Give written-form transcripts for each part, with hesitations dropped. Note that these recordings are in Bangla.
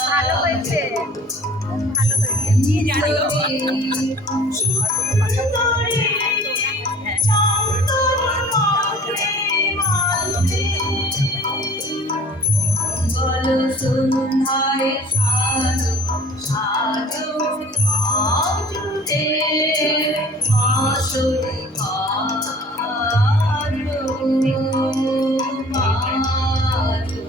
ভালো হয়েছে, ভালো হয়েছে। নিয়ে জানি সন্ধ্যায় সাজো সাজো আজুতে আসরে বাজো বাজো।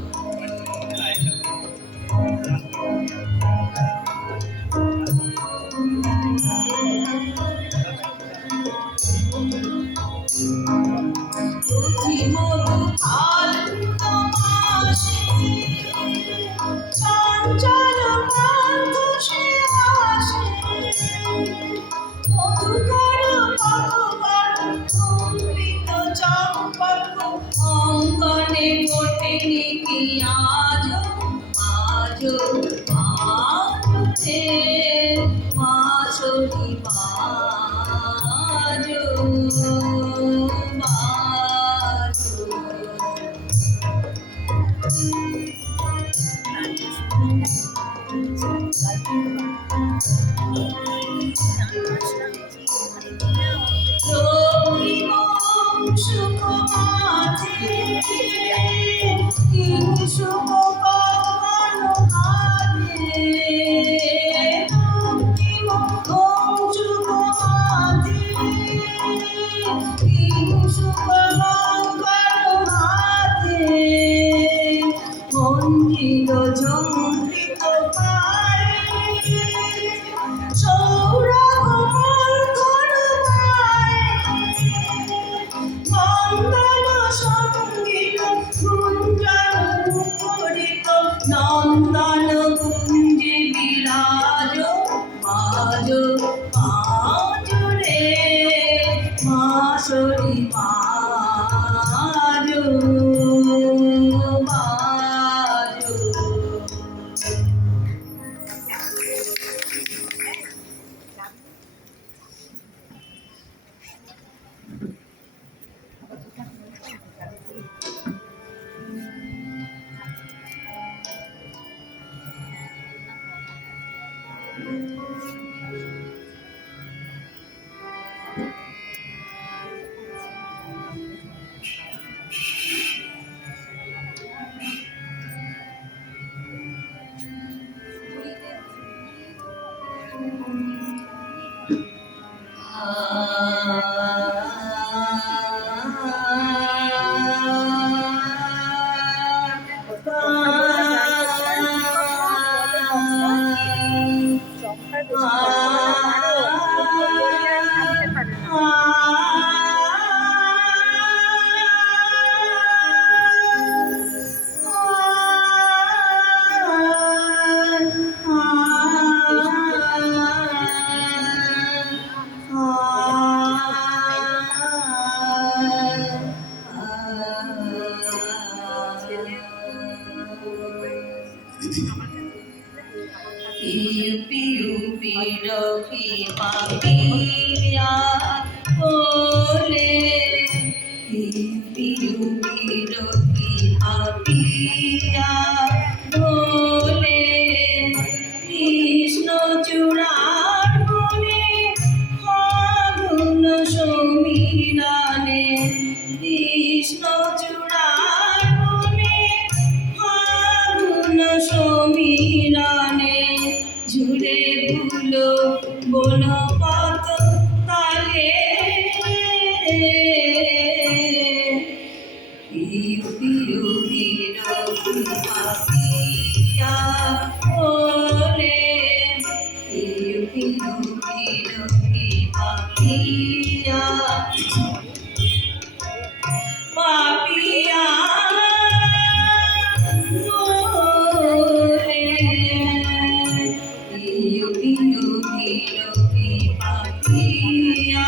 মধু ফাল্গুন মাসে চঞ্চল পান্থ সে আসে মধুকর মধুকর অমৃত চম্পক অঙ্গনে ঘটেনি কি আজো আজো আজোতে মাসরি বাজো বাজো। সুখ মাঝে সুখ কখনো হাতে সুখ মাঝে সুখ কখনো হাতে মন্দির ঝঙ্কৃত পায়ে সৌরভ মন্থন মন্দন সঙ্গীত গুঞ্জন মুখরিত নন্দন কুঞ্জে বিরাজ বাজো বাজো রে মাসরি বাজো বাজো। পিউ পিউ পিরকি পাপিয়া বলে পিউ পিউ পিরকি পাপিয়া বলে কৃষ্ণ চূড়ার বনে ফাগুন সমীরণে কৃষ্ণ চূড়ার বনে ফাগুন সমীরণে ঝুলে ভুলো বনপথ তালে পিউ পিউ বিরকি পাপিয়া বলে পিউ পিউ বিরকি পাপিয়া পাপিয়া বলে পিউ পিউ বিরকি পাপিয়া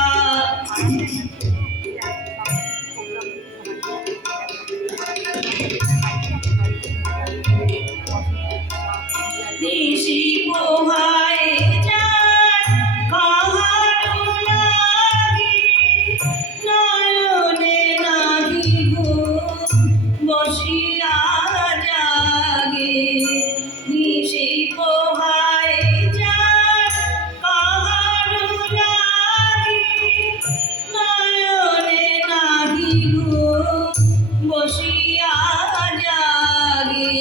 বসিয়া জাগে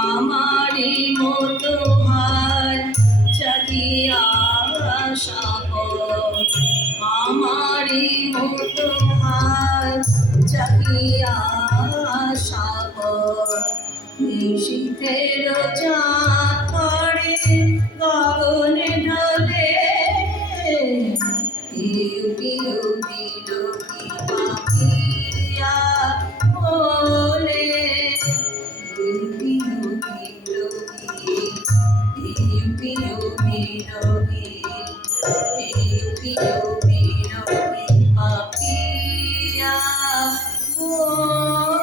আমারি মতো হার চাহিয়া সাগর আমারি মতো হার চাহিয়া সাগর নিশীথের চাঁদ করে গগনে ঢলে পিউ পিউ পিরো কি পাখিয়া বলে পিউ পিউ পিরো কি পিউ পিউ পিরো কি পিউ পিউ পিরো কি পাখিয়া বলে